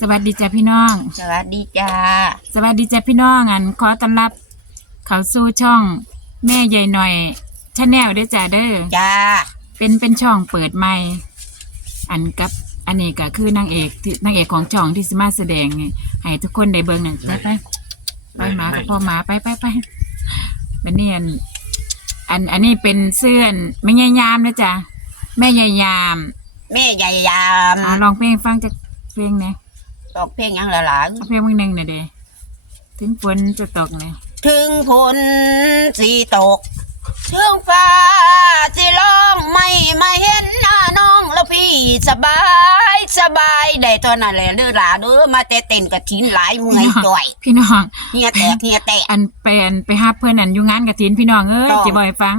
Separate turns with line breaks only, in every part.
สวัสดีจ้ะพี่น้อง
สวัสดีจ้า
สวัสดีจ้ะพี่น้องอันขอต้อนรับ เข้าสู่ช่องแม่ใหญ่หน่อยชาแนลเด้อจ้าเด้อ
จ้า
เป็นเป็นช่องเปิดใหม่ อันกับอันนี้ก็คือนางเอกที่นางเอกของช่องที่สมาแสดงไงให้ทุกคนได้เบิ่งนั่นไปไปไปหมากับพ่อหมาไปไปไปบันนี้อันอันอันนี้เป็นเสื้อนไม่ยายามนะจ๊ะแม่ยายาม
แม่ใหญ่ยาม
อ่าลองเพลงฟังจากเพลงเนี่ย
ตอกเพลงหยังละหลาน
เอาเพลงมึงหนึ่งหน่อยเด้ถึงฝนจะตกเนี่ย
ถึงฝนสีตก ถึงฟ้าสิร้องไม่มาเห็นหน้าน้องแล้วพี่สบายสบายได้ตอนนั้นแหละเด้อหลาเด้อมาแต่เต้นกระถินหลายเมื่อยจ่อย
พี่น้อง
เฮียแตกเฮียแตก
อันไปอันไปหาเพื่อนอันอยู่งานกระถินพี่น้องเอ้ย
ต่อ
จีบอยฟัง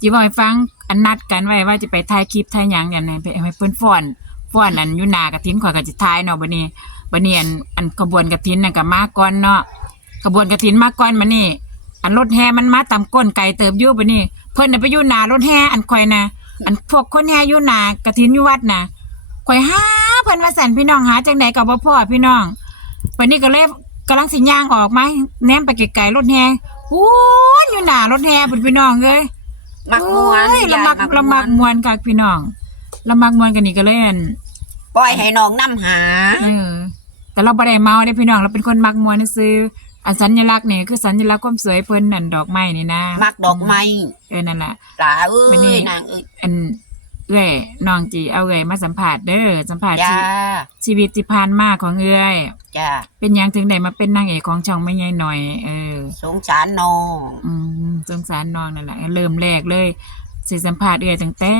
จีบอยฟังอันนัดกันไว้ว่าจะไปถ่ายคลิปถ่ายหยังอย่างนั้นไปให้เพื่อนฟ้อน ฟ้อนอันอยู่หนากระถินข่อยก็จะถ่ายเนาะบัดนี้บัดนี้อันอันขบวนกระถินน่ะก็มาก่อนเนาะขบวนกระถินมาก่อนมานี่ อันรถแห่มันมาตามก้นไก่เติบอยู่บัดนี้ เพิ่นน่ะไปอยู่หนารถแห่อันข่อยนะอันพวกคนแห่อยู่หนากระถินอยู่วัดน่ะข่อยหาเพิ่นว่าสั่นพี่น้องหาจังไดก็บ่พอพี่น้องวันนี้ก็เลยกำลังสิย่างออกมาแนมไปไกลๆรถแฮวู้นอยู่หน้ารถแฮเป็นพี่น้องเลย
มักมวน
โอ้ยละมัก
ยาย
ละมักมวนกับพี่น้องละมักมวนกันนี่ก็เลยอั่น
ปล่อยให้น้องน้ำหา
เออแต่เราบ่ได้เมาได้พี่น้องเราเป็นคนมักมวนซื้ออันสัญลักษณ์นี่คือสัญลักษณ์ความสวยเพิ่นนั่นดอกไม้นี่นะ
มักดอกไม้
เออนั่นล่ะ
หลาเอ้
วันนี้
ยนางเอ้ย
อันเอ้อยน้องจีเอาเอ้อยมาสัมผัสเด้อสัมผัส
จ้า
ชีวิตที่ผ่านมาของเอ้อย
จ้า
เป็นหยังถึงได้มาเป็นนางเอกของช่องไม่ใหญ่หน่อย เออ
สงสารน้อง
อืมสงสารน้องนั่นแหละเริ่มแรกเลยสิสัมภาษณ์เอื้อยตั้งแต่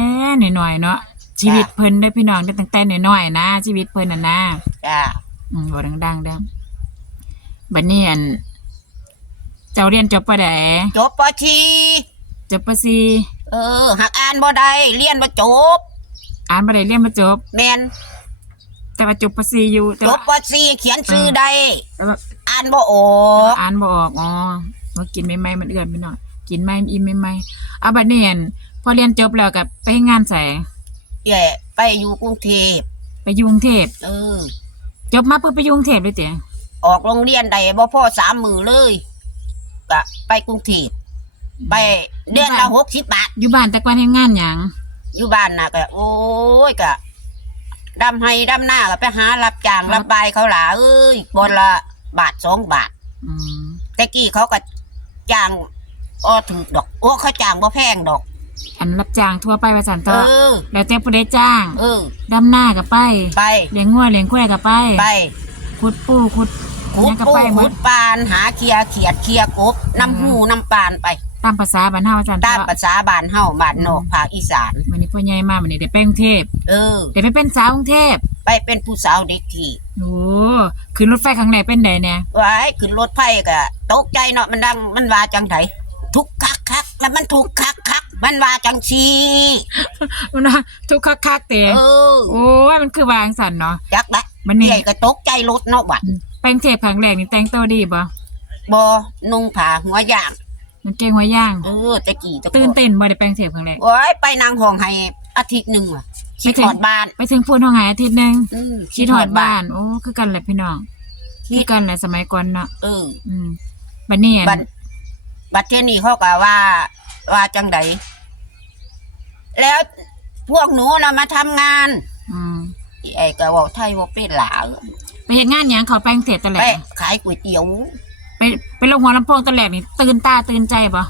น้อยๆเนาะ ชีวิตเพิ่นได้อพี่น้องได้ตั้งแต่น้อยๆนะชีวิตเพิ่นน่ะนะ
จ้า
อืมบ่ดังๆเด้อบัดนี้อัน เจ้าเรียนจบปะได
จบปชี
จบปะซี
เออหักอ่านบ่ได้เรียนบ่จบ
อ่านบ่ได้เรียนบ่จบ
แมน
แต่ว่าจบปะซีอยู่แต่
จ
ว่า
บปชีเขียนชื่อได้
แต่ว่า
อ่านบ่ออ
แต่ว่ากอ่านบ่ออกอ๋อว่ากินไม่ไหมมันเอื้อนพี่น้องกินไม่อิ่มไม่ไหมเอาบัดนี้อันพอเรียนจบแล้วก็ไปเฮ็ดงานใส่
แย่ไปอยู่กรุงเทพ
ไปอยู่กรุงเทพ
เออ
จบมาเพื่อไปอยู่กรุงเทพเลยเต๋
ออกโรงเรียนใดบ่พ่อสามมือเลยก็ไปกรุงเทพไปเดือนละหกสิบบาท
อยู่บ้านแต่ก่อนเฮ็ดงานหยัง
อยู่บ้านน่ะก็โอ้ยก็ดำให้ดำหน้าก็ไปหารับจ้างรับบายเขาหลาเอ้ยบนละบาทสองบาท
อืม
แต่กี้เขาก็จ้างอ้อถือดอก โอ้เขาจ้างบ่แพงดอก
อันรับจ้างทั่วไปว่าซั่น
เอ
เถอะ
อ
แล้วแต่ผู้ใดจ้าง
เออ
ดำหน้าก็ไป
ไป
เลี้ยงงัวเลี้ยงควายก็ไป
ไป
ขุดปูขุด
ขุด
หยังก็
ปู
ไปหม
ขุ
ด
ดปานหาเคลียร์เขียดเคลียร์กบน้ำหูน้ำปานไป
ตามภาษาบ้านเฮาว่าซั่น
ตาม
เถอะ
ภาษาบ้านเฮาบ้านนอกภาคอีสาน
มื้อนี้พ่อใหญ่มามื้อนี้ได้ไปกรุงเทพ
เออ
ได้ไปเป็นสาวกรุงเทพ
ไปเป็นผู้สาวเด็กที่
โอ้ขึ้นรถไฟครั้งแรกเป็นไดเนี่ย
ไว้ขึ้นรถไฟก็ตกใจเนาะมันดังมันว่าจังได ทุกคักคักแล้วมันถูกคักคักมันว่าจังชี
มันว่าทุกคักๆเต๋
เออ
โอ้ยมันคือวางสั่นเนาะ
จักละ
มันนี่
ใหญ่ก็ตกใจรถเนาะบัด
ไปกรุงเทพครั้งแรกนี่แต่งตัวดีบ่
บ่นุ่งผ้าหัวย่าง
มันเก่งหัวย่าง
เออตะกี้ตะ
ตื่นเต้นบ่ได้ไปกรุงเทพครั้งแรก
โอ้ยไปนางห้องให้อาทิตย์หนึงว่ะคิดถอดบ้าน
ไปถึงพูนห้องหายอาทิตย์หนึง
อืม
คิดฮอดบ้านโอ้คือกันแหละพี่น้อง
คิ
คือ
ด
กันแหละสมัยก่อนเนาะ
เออ
อืมบัดนี้อัน
บัด บัดเทยนี่เขาก็ว่า ว่าจังไดแล้วพวกหนูน่ะมาทำงาน
อืม
ไอ้ก็เว่าไทยว่าเป็นหลา
ไปเฮ็ดงานหยังเขาไปกรุงเทพตะแหล
ไป
ก
ขายก๋วยเตี๋ยว
ไปไปลงหัวลำโพงตะแหลกนี่ตื่นตาตื่นใจบ่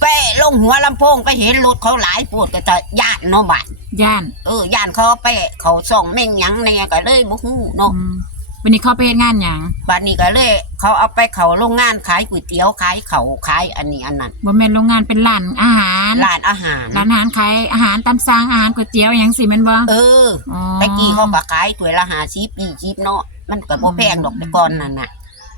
ไปลงหัวลำโพงไปเห็นรถเขาหลายปวดก็จะย่านเนาะบัด
ย่าน
เออย่านเขาไปเขาส่องแม่งหยังแน่ก็เลยบ่ฮู้เนาะ
อืม วันนี้เขาไปเฮ็ดงานหยัง
บัดนี้ก็เลย เขาเอาไปเขาโรงงานขายก๋วยเตี๋ยวขายเขาขายอันนี้อันนั้น
บ่แม่นโรงงานเป็นร้านอาหาร
ร้านอาหาร
ร้านอาหารขายอาหารตามสั่งอาหารก๋วยเตี๋ยวหยังสิแม่นบ่
เออ
อ๋อ
ตะกี้เขาก็ขายถ้วยละ50 20เนาะมันก็บ่แพงดอกแต่ก่อนนั่นน่ะ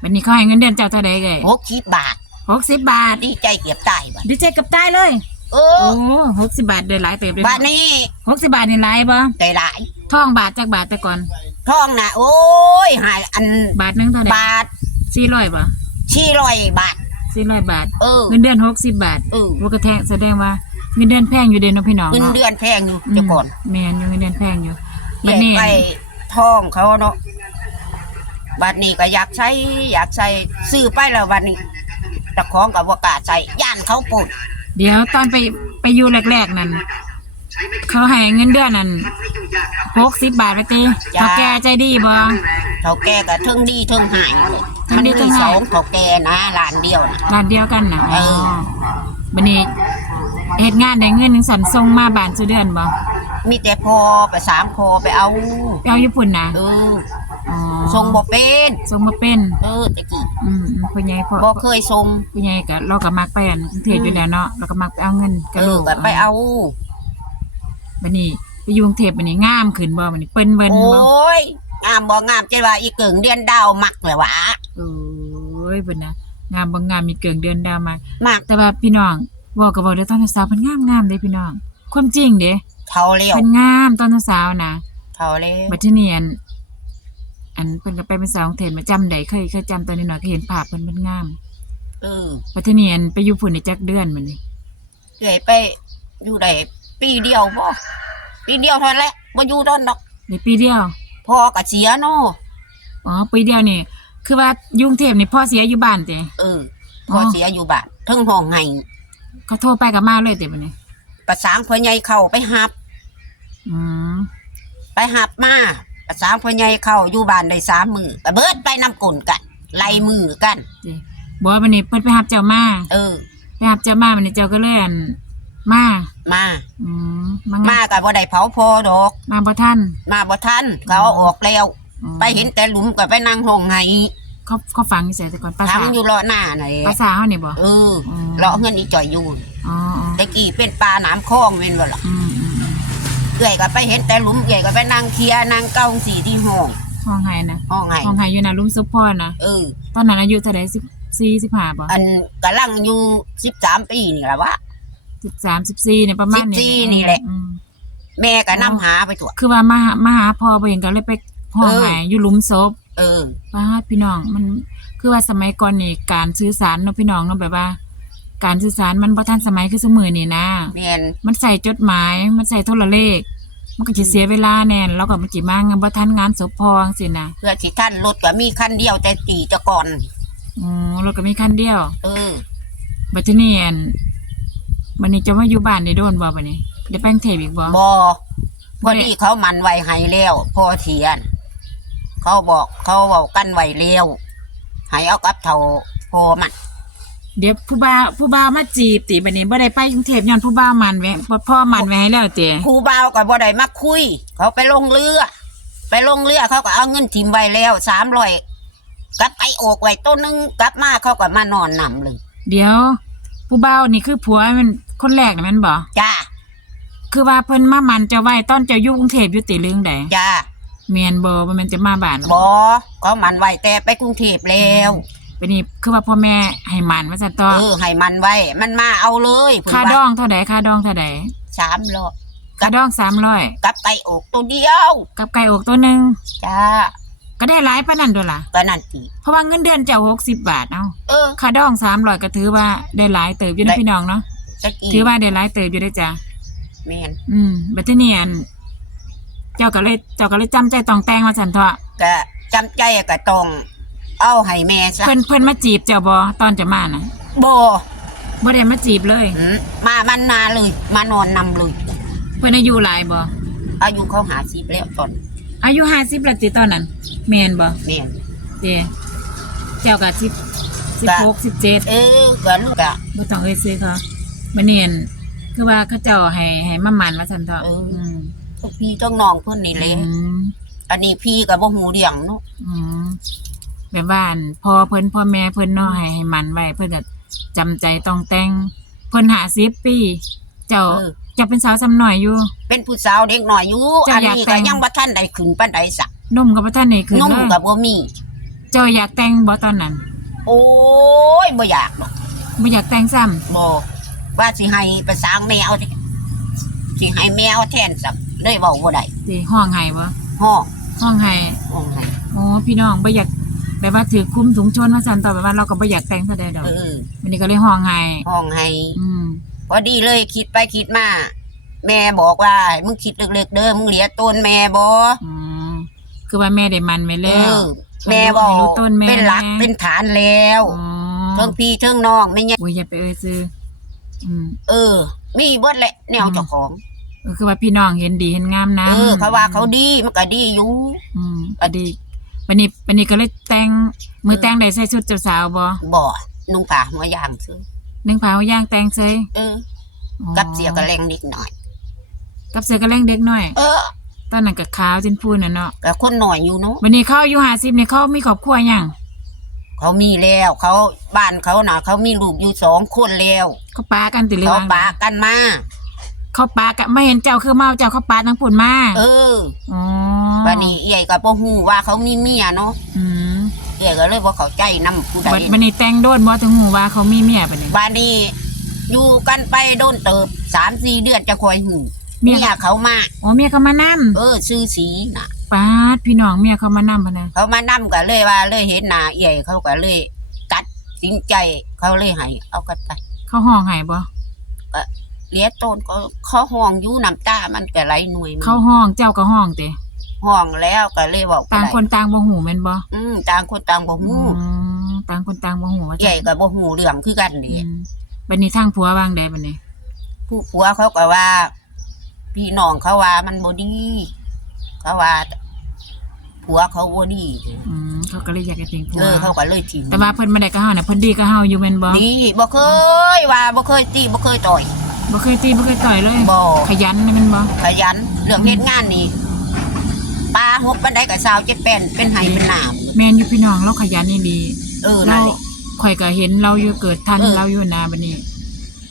วันนี้เขาให้เงินเดือนเจ้าเท่าใดเอ่ย
60บาท
60 บาท
ดีใจเก็บตายบัด
ดีใจกับตายเลย
เอ
โอ้
อ
60 บาทได้หลายเติบเลย
บัดนี้
60 บาทนี่หลายบ่
ได้หลาย
ทองบาทจักบาทแต่ก่อน
ทองน่ะ โอ้ยหายอัน
บาทหนึงเท่าใด
บาท
400บ่
400บาท
400บาท
เออ
เงินเดือน60บาท
เออ
ปกติแสดงว่าเงินเดือนแพงอยู่เด่นเนาะพี่น้อง
เงิน
เนาะ
เดือนแพงอยู่แต่ก่อน
แม่นอยู่เงินเดือนแพงอยู่บั
เรี
ด
ยก
นี้
ไปท่องเขาเนาะบัดนี้ก็อยากใช้ อยากใช้ซื้อไปแล้วบัดนี้เจ้าของกับว่ากล้าใช้ย่านเขาปุ่น
เดี๋ยวตอนไปไปอยู่แรกๆนั่น เขาให้เงินเดือนนั่นหกสิบบาทไปตีเขาแกใจดีบ่
เท่าแก่ก็เทึงดีเทึงหายเลย
เทิ
มั
ง
น
ดี
มี
เทิง
ส
หาย
องเท่าแก่นะร้านเดียวนะ
ร้านเดียวกันนะ
เออ
บันนี้เหตุงานได้เงินสันส่งมาบ้านสุเดือนบ่
มีแต่พอไปสามพอไปเอา
ไปเอาญี่ปุ่นนะ
เออ
อ๋อ
ทรงบ่เป็น
ส่งมาเป็น
เออตะกี้
อืมอืมพ่อใหญ่พ่อ
บ่เคยทรง
พ่อใหญ่ก็เราก็มักไปอันกรุงเทพอยู่แล้วเนาะเราก็มักไปเอาเงินกับ
เอ
ลู
อกก็ไปเอา
บันนี้ไปอยู่กรุงเทพบันนี้งามขึ้นบ่บันนี้เปิ้นเบิ่น
โอ
บ่้
ยงามบ่งามใจว่าอีเกิงเดือนดาวมักเลยวะ
โอ้ยเบิ่นนะงามบ่งามมีเกิงเดือนดาวมา
มัก
แต่ว่าพี่น้องบอกก็บอกเด้อตอนสาวเพิ่นงามงามเด้พี่น้อง ความจริงเด้
เท่าเร็ว
เพิ่นงามตอนสาวนะ
เท่าเร็ว
บัดทีนี้อันอันเพิ่นก็ไปเป็นสาวกรุงเทพมาจำได้เคยเคยจำตอนน้อยๆก็เห็นภาพเพิ่นเพิ่นงาม
เออ
บัดทีนี้อันไปอยู่พุ่นนี่จักเดือนมันนี่
เอื่อยไปอยู่ได้ ปีเดียวบ่ปีเดียวเท่านั้นแหละบ่อยู่ดอนดอก
ได้ปีเดียว
พ่อก็เสียเนาะ
อ๋อปีเดียวนี่ คือว่าอยกรุงเทพนี่พ่อเสียอยู่บ้านติ
เออพ่อเสียอยู่บ้านเทึงห้องให้
เขาโทรไปกับมาเลยติบัดนี้
ประสางพ่อใหญ่เข้าไปหับ
อืม
ไปหับมาประสางพ่อใหญ่เข้าอยู่บ้านได้สามมือก็เบิดไปนำกลนกัน ไล่มือกัน
ติบอกว่าบัดนี้เพิ่นไปรับเจ้ามา
เออ
ไปรับเจ้ามาบัดนี้เจ้าก็เลยอัน มา
มา
อืมมางาม
มาก็บ่ได้เผาพอดอก
มาบ่ทัน
มาบ่ทันเขาเอาออกแล้ว
อืม
ไปเห็นแต่หลุมก็ไปนั่งห้องไห้
เขาเขาฟังอยู่ไสแต่ก่อนภาษา
ทำอยู่เลาะหน้าไหน
ภาษาเฮานี่บ่
เออ
ม
เลาะเงินอีจ่อยอยู่
อ๋ออ๋อ
ตะกี้เป็นปลาหนามคลองเว้นว่าล่ะ
อืมอืมอืม
เอื่อยก็ไปเห็นแต่หลุมเอื่อยก็ไปนั่งเคลียร์นั่งเก้าสีที่ห้อง
ห้องไห้นะ
ห้องไห้
ห้องไห้อยู่นะลุมซุปพ่อนะ
เออ
ตอนนั้นอายุเท่าไหร่สิบสี่สิบห้าป่ะ
อันกำลังอยู่สิบสามปีนี่แหละวะ
สิบสามสิบสี่เนี่ยประมาณนี้
14นี่แหละ
อืม
แม่ก็นำหาไปตัว
คือว่ามาหามาหาพ่อไปเห็นก็เลยไปห้อง
เออ
ไห้อยู่หลุมศพ
เออ
ป้าดพี่น้องมันคือว่าสมัยก่อนนี่การสื่อสารเนาะพี่น้องเนาะแบบว่า การสื่อสารมันบ่ทันสมัยคือสมือนี่นะ
แม่น
มันใส่จดหมาย มันใส่โทรเลข มันก็จะเสียเวลาแน่นแล้วก็มันจิมางานบ่ทันงานศพพอจังซี่นะ
เพื่อที่ท่านรถก็มีคันเดียวแต่ตีจะก่อน
อ๋อรถก็มีคันเดียว
เออ
บัดทีนี้อัน บัดนี้จะมาอยู่บ้านได้โดนบ่บัดนี้ได้แป้งเทปอีกบ่
บอพอดีเขามันไว้ให้แล้วพอเทียน เขาบอกเขาบอกกันไว้แล้วให้เอากับเท่าพอมัน
เดี๋ยวผู้บ่าวผู้บ่าวมาจีบติบัดนี้บ่ได้ไปกรุงเทพย้อนผู้บ่าวมันไว้พ่อมันไว้ให้แล้วติ
ครูบ่าวก็บ่ได้มาคุย เขาไปลงเรือ ไปลงเรือเขาก็เอาเงินทิมไว้แล้วสามร้อยกลับไปโอกไว้ต้นนึงกลับมาเขาก็มานอนนำเลย
เดี๋ยว ผู้บ่าวนี่คือผัวมัน คนแรกน่ะแม่นบ่
จ้า
คือว่าเพิ่นมามันเจะไว้ตอนเจ้าอยู่กรุงเทพอยู่ติเรื่องใด
จ้า
แม่นบ่บ่แม่นจะมาบ้าน
บอเขามันไว้แต่ไปกรุงเทพแล้ว
บัดนี้คือว่าพ่อแม่ให้มันว่าซั่นต่อ
เออให้มันไว้ มันมาเอาเลยเพิ่น
ค่า
ว่า
ดองเท่าใดค่าดองเท่าใด
สามร้อย
ค่าดอง300
กับไก่อกตัวเดียว
กับไก่อกตัวหนึง
จ้า
ก็ได้หลายปานนั้นตัวล่ะ
ก็นั่นตี
เพราะว่าเงินเดือนเจ้า60 บาทเอ้า
เออ
ค่าดอง300ก็ถือว่าได้หลายเติบอยู่
ได้
นะพี่น้องเนาะ
ตะกี้
ถือว่าได้หลายเติบอยู่ได้อจ้ะ
แม่น
อืมบัดทีนี้อันเจ้าก็เลยเจ้าก็เลยจำใจต้องแต่งว่าซั่นเถาะ
ก็จำใจก็ต้องเอาให้แม่ซะ
เพิ่นเพิ่นมาจีบเจ้าบ่ตอนจะมาน่ะ
บ่
บ่ได้มาจีบเลย
หืมมามันนาเลย มานอนนำเลย
เพิ่นอายุหลายบ่
อายุเขาหาสิบแล้วตอน
อายุ50แล้วติตอนนั้นแม่นบ่
แม่น
เด้เจ้าก็10 16 17
เออก็ลูกอะ
บ่ต้องเอ่ยชื่อเขา บัดนี้อั่นคือว่าเขาเจ้าให้ให้มาหมันว่าซั่นเถาะอืม
ทุกพี่ต้องน้องเพิ่นนี่เลย
อืม
อันนี้พี่ก็บ่หูเรื่องเนาะ
อืมแบบว่าอั่นพ่อเพิ่นพ่อแม่เพิ่นเนาะให้ให้มันไว้เพิ่นก็จำใจต้องแต่งเพิ่น50ปี เจ้า
เออ
เจะเป็นสาวซำน้อยอยู่
เป็นผู้สาวเด็กน้อยอยู่
จะ
อัน
อยาก
นี้
แต่
ก็
ง
ยังบ่ทันได้ขึ้นปานใดสัก
นมกับบ่ทันได้ขึ้น
นม
เลย
ก็บ่มี
เจ้าอยากแต่งบ่ตอนนั้น
โอ้ยบ่อยากดอก
บ่อยากแต่งซ้ำ
บ่ ว่าสิให้ไปสร้างแมวสิสิให้แมวแทนสักเลยเว้าบ่ได้
สิห้องให้บ่
ฮ้อ
ห้องให้
ห้องให้
โอ้พี่น้องบ่อยากแบบว่าถือคุมถุงชนว่าซั่นต่อแบบว่าเราก็บ่อยากแต่งเท่าใดดอก
เออ
วันนี้ก็เลยห้องให้
ห้องให้
อืม
พอดีเลยคิดไปคิดมาแม่บอกว่าให้มึงคิดลึกๆเด้อมึงเหลียต้นแม่บ่
อืมคือว่าแม่ได้มันไว้
เอ
แล้ว
อแม่บอก
ให้รู้ต้นแม่
เป็นหลัก
แม่
เป็นฐานแล้ว
อ๋อ
เทิงพี่เทิงน้องไม่ใช่
โอ้ยอย่าไปเอ่ยซื้อ อืม
เออ มีเบิดแหละแนวเจ้าของ
เออคือว่าพี่น้องเห็นดีเห็นงามนะ
เออเขาว่าเขาดีมันก็ดีอยู่
อืมก็ดีวันนี้วันนี้ก็เลยแต่งมือแต่งได้ใส่ชุดเจ้าสาวบ่
บ่นุ่งผ้าหัวย่างซื้อ
นึ่งผ้าย่างแต่งใส่
เออ
อ๋อ
กับเสียกระแรงนิดหน่อย
กับเสือกระแลงเด็กน้อย
เออ
ตอนนั้นก็ขาวจนพูนน่ะเนาะ
กับคนหน่อยอยู่เนาะ
วันนี้เขาอายุ50นี่เขามีครอบครัวยัง
เขามีแล้ว เขาบ้านเขาน่ะ เขามีลูกอยู่สองคนแล้ว
เขาปากันติหรือ
เขา
ว่า
ปากันมา
เขาปากันไม่เห็นเจ้าคือเมาเจ้าเขาปาทั้งพุ่นมา
เออ
อ๋อ
วันนี้เอี่ยกับพ่อฮู้ว่าเขามีเมียเนาะ
อืม
เอี่ยก็เลยบ่เข้าใจนำผู้ใด
บัดวันนี้แต่งโดนบ่ถึงหูว่าเขามีเมียปะเนี่ย
บ้านนี้อยู่กันไปโดนเติบสามสี่เดือนจะคอยหู
เมี
เมี
ย
ยเขามา
อ๋อเมียเขามานํ
เออชื่อสีน่ะ
ปาดพี่น้องเมียเขามานํปะเนี่ย
เขามานํกันเลยว่าเลยเห็นหน้าเอี่ยเขาก็เลย ตัดสินใจเขาเลยให้เอากันไป
เขาห้องให้บ่
เลี้ยต้นก็เขาห้องอยู่น้ำตามันก็ไหลหน่วยมัน
เขาห้องเจ้าก็ห้องเตะ
ห้องแล้วก็เลยบอก
ต่างคนต่างบ่หูแม่นบ่
อืมต่างคนต่างบ่ฮู้
อืมต่างคนต่างบ่หูว่า
ใหญ่ก็บ่ฮู้เรื่องคือกัน
อื
นี่
มบัดนี้ทางผัววางได้บัดนี้
ผู้ผัวเขาก็ว่า พี่น้องเขาว่ามันบ่ดี เขาว่าผัวเขาบ่ดี
อืมเขาก็เลยอยากจะทิ้งผัว
เออเขาก็เลยทิ้ง
แต่ว่าเพิ่นบ่ได้กับเฮาน่ะเพิ่นดีกับเฮาอยู่แม่นบ่
ดีบ่เคยว่าบ่เคยตีบ่เคยต่อย
บ่เคยตีบ่เคยต่อยเลย
บ่
ขยันนี่แม่นบ่
ขยันเรื่องเฮ็ดงานนี่ปลาหกปานใดก็สาวเจ็ดแป้นเป็นไหเป็นหนาม
แม่นอยู่พี่น้องเราขยันนี่ดี
เออ
เรา
นั่นแหละ
ข่อยก็เห็นเราอยู่เกิดทัน
เออ
เราอยู่นาบัดนี้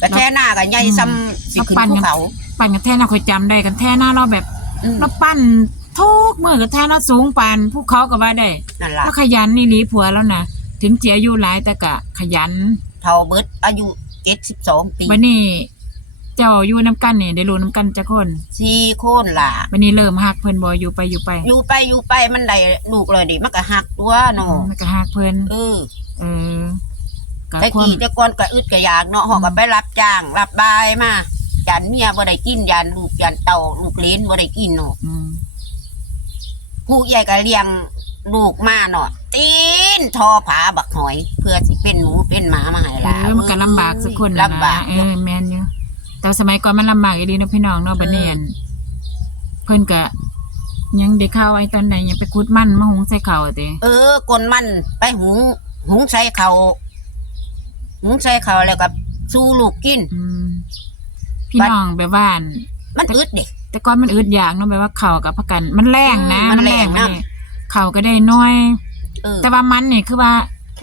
ก็แท้หน้าก็ใหญ่ซ้ำสิขึ้น
เราปั่น
ภู
กัน
เขา
ปั่นกันแท้น่ะข่อยจำได้กันแท้หน้าเราแบบ
อืม
เราปั่นทุกมื้อกันแท้หน้าสูงปานภูเขาก็ว่าได้
นั่นล่ะ
เราขยันนี่หลีผัวแล้วนะถึงเจียอายุหลายแต่ก็ขยัน
เท่าเบิดอายุ72ปี
บัดนี้เจ้าอยู่น้ำกันนี่ได้รู้น้ำกันจักคน
สี่คนล่ะ
บัดนี้เริ่มฮักเพิ่นบ่อยู่ไปอยู่ไป
อยู่ไปอยู่ไปมันได้ลูกเลยดิมันก็หักตัวเนาะ
มันก็ฮักเพิ่น
เออ
เออก็
แต่
ความ
กี้แต่ก่อนก็อึดก็อยากเนาะเฮาก็ไปรับจ้าง รับบายมา ยันเมียบ่ได้กินยันลูกยันเต่าลูกเหลนบ่ได้กินเนาะ
อืม
ผู้ใหญ่ก็เลี้ยงลูกมาเนาะตีนทอผาบักหอย เพื่อสิเป็นหนูเป็นหมามาให้
เอ
ล่ะ
อมันก็ลำบากสักคนนะ
ลำบาก
เออแม่นอยู่แต่สมัยก่อนมันลำบากอีดีเนาะพี่น้องเนาะบัดนี้อั่นเพิ่นก็ยังได้ข่าวไอ้ตอนไหนยังไปขุดมันมาหุงใส่ข้าวอะเด้
เออกนมันไปหุงหุงใส่เขาหุงใส่เขาแล้วก็สู้ลูกกิน
อืม พี่น้องแบบว่าอั่น
มันอึดเด็ก
แต่ก่อนมันอึดอย่างเนาะแบบว่าข้าวกับผักกัน มันแรงนะ
อืมมันแรง
มัน
นะ
นี่ข้าวก็ได้น้อย
เออ
แต่ว่ามันนี่คือว่า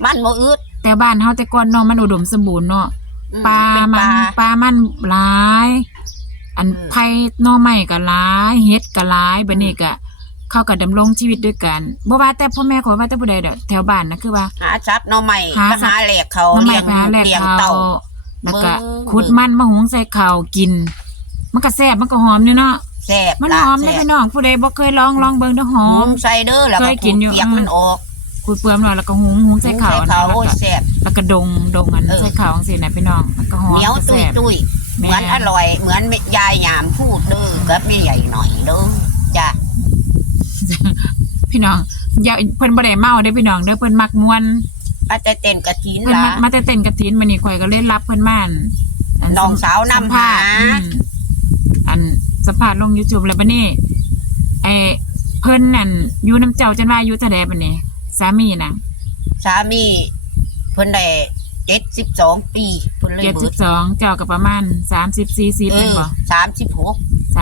มันบ่อึด
แต่บ้านเฮาแต่ก่อนเนาะมันอุดมสมบูรณ์เนาะ
อื
ปลา
เป็น
มั
ป
น
ลา
ปลามันหลาย อัน
อืม
ไผ่หน่อไม้ก็หลายเฮ็ดก็หลายบัดนี้ก็เขาก็ดำรงชีวิตด้วยกันบ่ว่าแต่พ่อแม่ขอว่าแต่ผู้ใดดอกแถวบ้านนะคือว่า
หาทรัพย์หน่อไม้
หา
ไป
ทรัพย์
หาแหลกเขา
หน่อไม้
เลี้ยง
ไปหาแลก
เลี้ยง
เขา
เต่า
แล้วก็
เบิ่ง
ขุดมันมาหุงใส่ข้าวกิน มันก็แซ่บมันก็หอมอยู่เนาะ
แซ่บ
มัน
ล่ะ
หอมนะ
แซ่บ
พี่น้องผู้ใดบ่เคยลองลองเบิ่งเด้อหอ
หุ
ม
งใส่เด้อแล้ว
เค
ก็
ยกินอยู่
เปียกมันออก
ขูดเปลือกหน่อยแล้วก็หุงหุงใส่ข้าว
หุง
นะ
ใส่เขา
แล้ว
โอ้ย
ก็
แซ่บ
แล้วก็ดงดงอัน
เออ
ใส่ข้าวจังซี่นะพี่น้องมันก็หอม
เหนียว
ก็
ตุย
แซ่บ
ตุย
แม่
เหมือนอร่อย เหมือนยายหยามพูดเด้อกับแม่ใหญ่หน่อยเด้อจ้ะ
พี่น้องอย่าเพิ่นบ่ได้เมาเด้อพี่น้องเด้อเพิ่นมักม่วน
อาจจะเต้นกระถิน
เพิ่น
ล่ะ
มามาแต่เต้นกฐินมื้อนี้ข่อยก็เลยรับเพิ่นมาอั่นอั
น้องสาวนำ
สัมภาษณ์
หา
อืมอันสัมภาษณ์ลง YouTube แล้วบัดนี้ไอ้เพิ่นนั่นอยู่น้ำเจ้าจันว่าอายุเท่าใดบัดนี้สามีน่ะ
สามีเพิ่นได้เจ็ดสิบสองปีเพิ่นเลยเบิด
72เจ้าก็ประมาณ30 40
เอ
แม่น
อ
บ่
สามสิบหก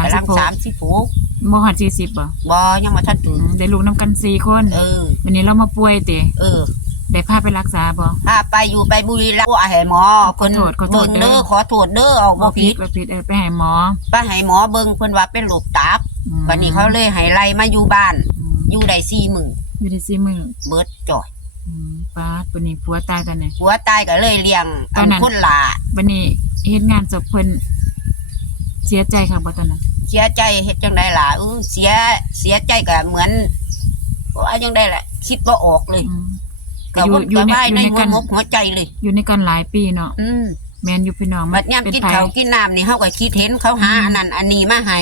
กำลังสาม
36
สิบหก
บ่ฮอด40บ่
บอยังมาทัด
อื
ถึง
มได้ลูกนํกันสี่คน
เออ
วันนี้เรามาป่วยติ
เออ
ได้พาไปรักษาบ่
ถ้าไปอยู่ไปบุรีรัมย์ให้หมอเพิ่น
ขอโทษขอโทษ
เบิ่ง
เด้
เด้
อ
อขอโทษเด้อเอาบ่ผิด
บ่ผิดเออไปให้หมอ
ไปให้หมอเบิ่งเพิ่นว่าเป็นโรคตับ
อืม
วันนี้เขาเลยให้ไล่มาอยู่บ้าน
อืม
อยู่ได้สี่มื้อ
อยู่ที่สี่มือ
เบิดจ่อย
อืมป้าดวันนี้ผัวตายกันเนี่ย
ผัวตายก็เลยเลี้ยง
ตอนนั้น
คนหลา
วันนี้เฮ็ดงานศพเพิ่นเสียใจค่ะบ่ตอนนั้น
เสียใจเฮ็ดจังไดล่ะเออเสียเสียใจก็เหมือนว่าจังไดล่ะคิดบ่ออกเลย
อืม
ก็
อยู่
วน
อยู่
ก็
ใน
ว่าย
อยู่
ใน
ใน
หั
กั
วน มกหัวใจเลย
อยู่ในกันหลายปีเนาะ
อืม
แม่นอยู่พี่น้อง
บัดยาม
เป็น
กิน
ไผ
ข้าวกินน้ำนี่เฮาก็คิดเห็นเขาหา
อืม
อันนั้นอันนี้มาให้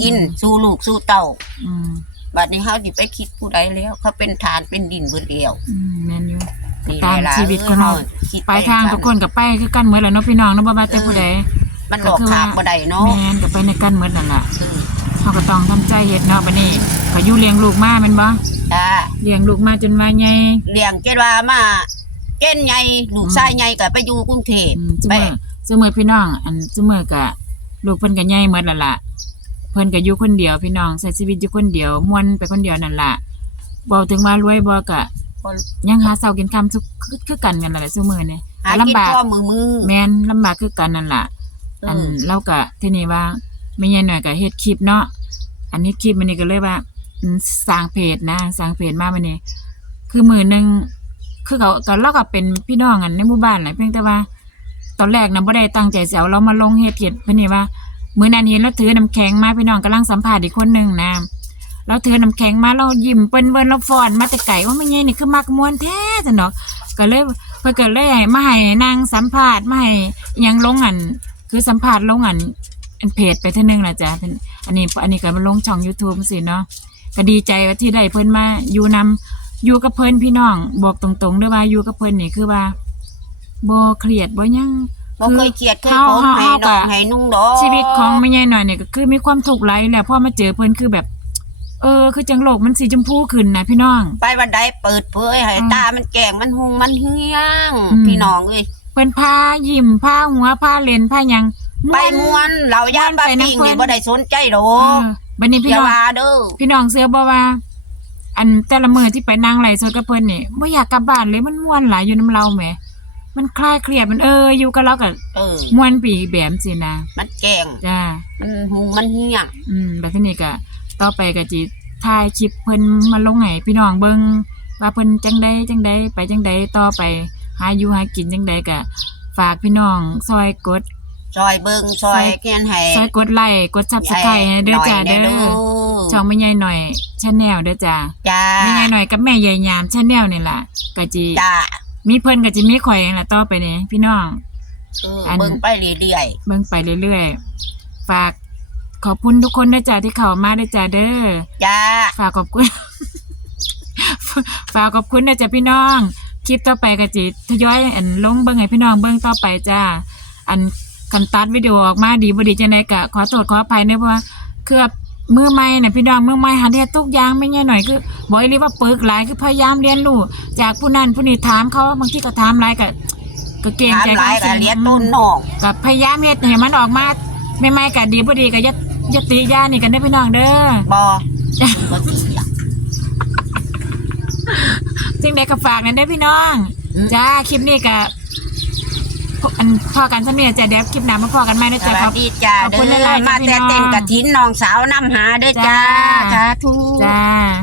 กิน
อืม
สู่ลูกสู่เต้า
อืม
บัดนี้เฮาสิไปคิดผู้ใดแล้ว เขาเป็นฐานเป็นดินเบิดแล้ว
อืมแม่นอยู่
นี่
ตาม
แหละ
ชีวิตคนเรา
คิด
ปลายทางทุกคนก็ไปคือกันเหมือนแหล้วเนาะพี่น้องเนาะบ่ว่าแต่ผู้ใด
มันหลอกถามบ่ได้เนาะ
แม่นก็ไปในกันเหมือนนั่นล่ะ
เออ
เฮาก็ต้องทำใจเฮ็ดเนาะบัดนี้ก็อยู่เลี้ยงลูกมาแม่นบ่
จ้า
เลี้ยงลูกมาจนว่าใหญ่
เลี้ยงเจดว่ามาเก้นใหญ่ลูกชายใหญ่ก็ไปอยู่กรุงเทพ
อืมซุ
ไป
มื้อซุมื้อพี่น้อง อันซุมื้อก็ลูกเพิ่นก็ใหญ่หมดแล้วล่ะเพิ่นก็อยู่คนเดียวพี่น้องใช้ชีวิตอยู่คนเดียวม่วนไปคนเดียวนั่นล่ะบ่ถึงว่ารวยบ่ก็ยังหาเช้ากินค่ำทุกคือคือกันกันนั่นแหละซุมื้อนี่
หากิน
ลำบาก
พ่อมือมือ
แม่นลำบากคือกันนั่นล่ะ อัน
เออ
เราก็ทีนี้ว่า ไม่ใช่หน่อยก็เฮ็ดคลิปเนาะอันนี้คลิปมันนี่ก็เลยว่าสร้างเพจนะสร้างเพจมามันนี่คือมือหนึ่งคือเขาก็เราก็เป็นพี่น้องกันในหมู่บ้านแหละเพียงแต่ว่า ตอนแรกนะบ่ได้ตั้งใจเสิเอาเรามาลงเฮ็ดเพจเพิ่นนี่ว่ามือนั้นเห็นเราถือน้ำแข็งมาพี่น้องกำลังสัมภาษณ์อีกคนหนึ่งนะเราถือน้ำแข็งมาเรายิ้มเปิ้นเวิ้นเราฟอนมาแต่ไกลว่าไม่ใช่นี่คือมักมวนแท้จังเนาะก็เลยเพิ่นก็เลยมาให้นางสัมภาษณ์มาให้ยังลงอันคือสัมภาษณ์ลงอัน อันเพจไปเท่านึงละจ้ะเป็นอันนี้อันนี้ก็มาลงช่อง YouTube สิเนาะก็ดีใจว่าที่ได้เพิ่นมาอยู่นำอยู่กับเพิ่นพี่น้อง บอกตรงๆเด้อว่าอยู่กับเพิ่นนี่คือว่าบ่เครียดบ่หยัง
บ่เคยเครียดเคย
เฮา
โกง
เฮา
ให้
เฮา
น้
ก็
องให้นุ่งดอก
ชีวิตของแม่ใหญ่หน่อยเนี่ยก็คือมีความทุกข์หลายแหล้วพอมาเจอเพิ่นคือแบบเออคือจังโลกมันสีชมพูขึ้นนะพี่น้อง
ไปวันใดเปิดเผยให้
อืม
ตามันแก่งมันหุงมันเฮี้ยง
อืม
พี่น้องเอ้ย
เพิ่นพายิ้มพาหัวพาเล่นพาหยัง
ไปม่วนเราย่า
ม่วน
ป้า
ไป
ปิ้ง
น้ำเพิ่
นี่
น
บ่ได้สนใจดอ
เอกอบัดนี้พี่
อย่า
น้อง
ว่าเด้อ
พี่น้องเสือบอกว่า อันแต่ละมือที่ไปนั่งไหลฟ์สดกับเพิ่นนี่ไม่อยากกลับบ้านเลยมันม่วนหลายอยู่น้ำเราแหมมันคลายเครียดมันเอออยู่กับเรากับ
เออ
ม่วนปีแบบสินะ
มันแก่ง
จ้า
มันหุงมันเฮี้ยง
อืมแบบนี้ก็ต่อไปก็จิถ่ายคลิปเพิ่นมาลงให้พี่น้องเบิ่งว่าเพิ่นจังใดจังใดไปจังใดต่อไป หาอยู่หากินจังใดก็ฝากพี่น้องซอยกด
ซอยเบิ่งซอยเกียนให้
ซอยกดไลค์กด Subscribe ให้เด้อจ้า
หน่
เด้
ย
อ
อ
ช่องแม่ใหญ่หน่อยชาแนลเด้อจ้า
จ้า
แม่ใหญ่หน่อยกับแม่ใหญ่ยามชาแนลนี่ล่ะก็จิ
จ้า
มีเพิ่นก็จะมีข่อยเองล่ะต่อไปนี่พี่น้อง
เออ
อัน
เบิ่งไปเรื่อย
เบิ่งไปเรื่อยๆฝากขอบคุณทุกคนด้วยจ้าที่เข้ามาด้วยจ้าเด้อ
ๆจ้า
ฝากขอบคุณ ฝากขอบคุณนะจ้าพี่น้อง คลิปต่อไปก็จิทยอยอันลงเบิ่งให้พี่น้องเบิ่งต่อไปจ้า อัน กันตัดวิดีโอออกมาดีบ่ดีจังไดก็ขอโทษขออภัยเด้อเพราะว่าคือมือใหม่น่ะพี่น้องมือใหม่หัดเฮ็ดทุกอย่างไม่ใช่หน่อยคือบ่อยเรียกว่าปึกหลายคือพยายามเรียนรู้จากผู้นั้นผู้นี้ถามเขาบางทีก็ถามหลายก็ก็เก่ง
ถาม
ใจ
หลาย
เขา
ก็เรียนต้นนอก
กับพยายามเฮ็ดให้มันออกมาไม่ไม่ก็ดีบ่ดีก็อย่าอย่าตีย่านี่กันเด้อพี่น้องเด้อ
บ่
จ้ะ
บ่สิเสีย
จึงได้ก็ฝากนั่นเด้อพี่น้อง
อืม
จ้าคลิปนี้ก็พ อันพอกันซะเนี่ยจ้ะเดี๋ยวคลิปหน้ามาพอกันใหม่นะ
ส
จ๊ะค
วั
รั
ส
บ
ดีจ้า
ขอบ
เด้
คุณห
อ
ลายๆ
มา
จ้ะพี่
แต่
น้อง
เต้นกะถินน้องสาวน้ำหาเด้อจ้า
จ้า
สาธุ
จ้า